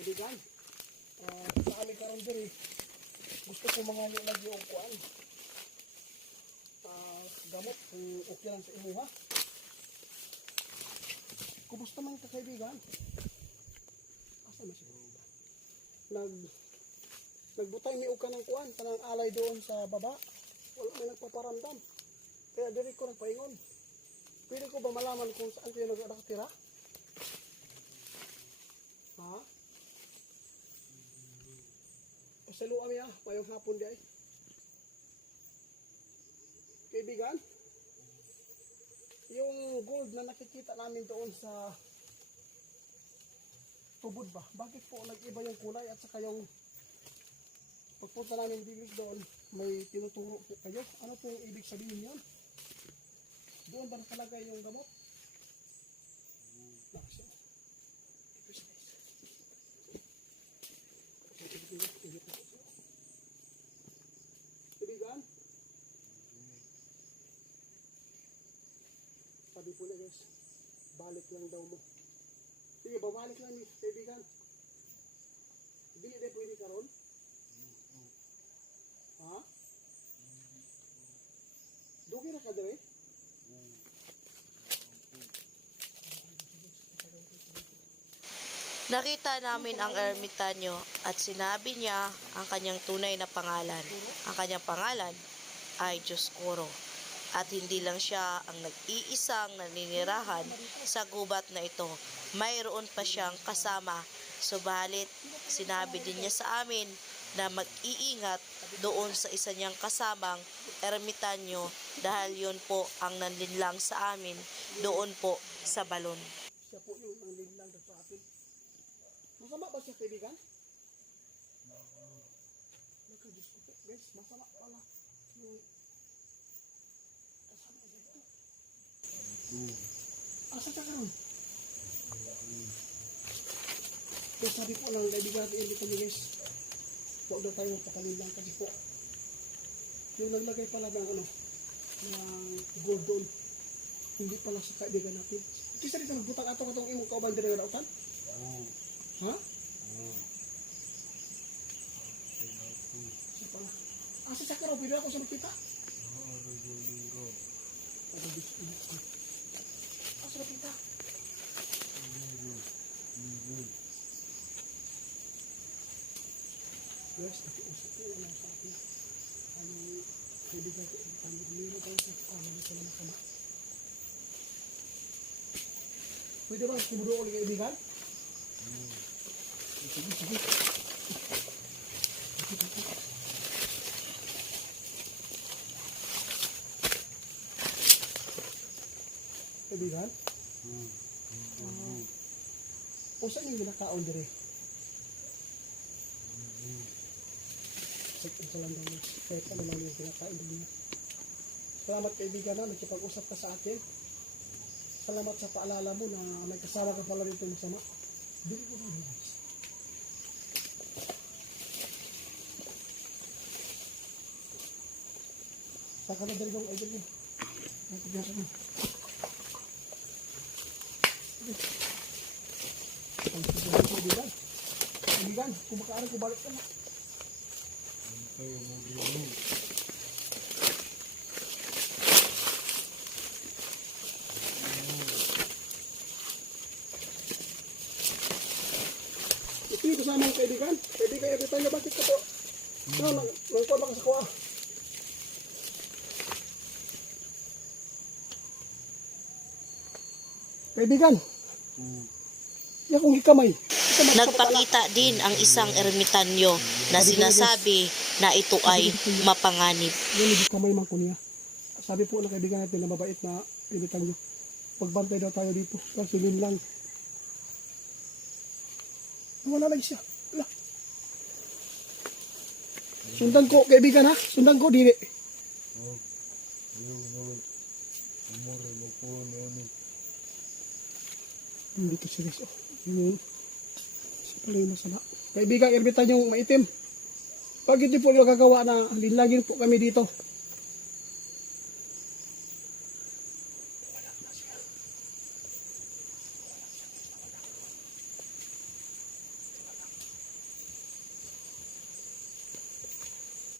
kaibigan. Sa amin karon diri, gusto ko mga lagi og kuan. Gamot kung okay lang sa imo ha. Kumusta man ka kaibigan? Asa man siya? Nagbutay mi og kanang kuan, kanang alay doon sa baba. Wala may nagpaparamdam. Kaya diri ko nagpaingon. Pwede ko ba malaman kung saan kayo nakatira? Ha? Sa luwa niya, mayong hapon di ay. Kaibigan, yung gold na nakikita namin doon sa tubod ba? Bakit po nag-iba yung kulay at saka yung pagpunta namin bibig doon, may tinuturo po kayo? Ano po yung ibig sabihin yun? Doon ba nakalagay yung gamot? Nakasya. Kaibigan? Sabi po na guys, balik lang daw mo. Sige, babalik lang ni kaibigan. Hindi na pwede karon? Ha? Dugi na ka dire? Nakita namin ang ermitanyo at sinabi niya ang kanyang tunay na pangalan. Ang kanyang pangalan ay Diyos Kuro. At hindi lang siya ang nag-iisang naninirahan sa gubat na ito. Mayroon pa siyang kasama. Subalit, sinabi din niya sa amin na mag-iingat doon sa isa niyang kasamang ermitanyo dahil yun po ang nanlinlang sa amin doon po sa balon. Siya po yung nanlinlang sa atin. Masama ba siya kaibigan? Nagka-Diyos ko po guys, masama pala yung kasama niya dito. Asa ka karon? Kaya sabi po lang kaibigan natin dito guys, huwag na tayo magpakalinlang kasi po yung naglagay pala ng ano ng gold doon, hindi pala sa kaibigan natin. Kasi dito nagbutang ato katong imong kauban diri na utan? Ha? Siya pala. Asa sa karo, pwede ako siya makita? Asa nakita? Yes, nakiusap ko lang sa akin. Ang kaibigan ko, ang meron tayo sa pamilya sa mga sama. Pwede ba kumudo ulit kaibigan? Sige, sige. Kaibigan? O saan yung ginakaon dire? Sa lang daw. Kahit ano lang yung ginakaon dire. Salamat kaibigan na nagkipag-usap ka sa akin. Salamat sa paalala mo na may kasama ka pala dito masama. Bili ko ba guys? Saka na dali kong idol mo. Nagpagyasan mo. Ang sigurado ko, kaibigan. Kaibigan, kung makaaral ko, balik ka na. Ito yung kasama ng kaibigan. Kaibigan, every time na bakit ka po? Nangkuha ba ka sa kuha? Kaibigan, yakong hikamay. Nagpakita din ang isang ermitanyo na sinasabi na ito ay mapanganib. Yan, hikamay man ko niya. Sabi po ng kaibigan natin na mabait na ermitanyo. Pagbantay daw tayo dito. Kasi yun lang. Wala lang siya. Wala. Sundan ko, kaibigan ha. Sundan ko, dili. Dito siya guys. Yun. Siya pala yung masala. Kaibigan, ermitan yung maitim. Pag hindi po yung gagawa na linlagin po kami dito.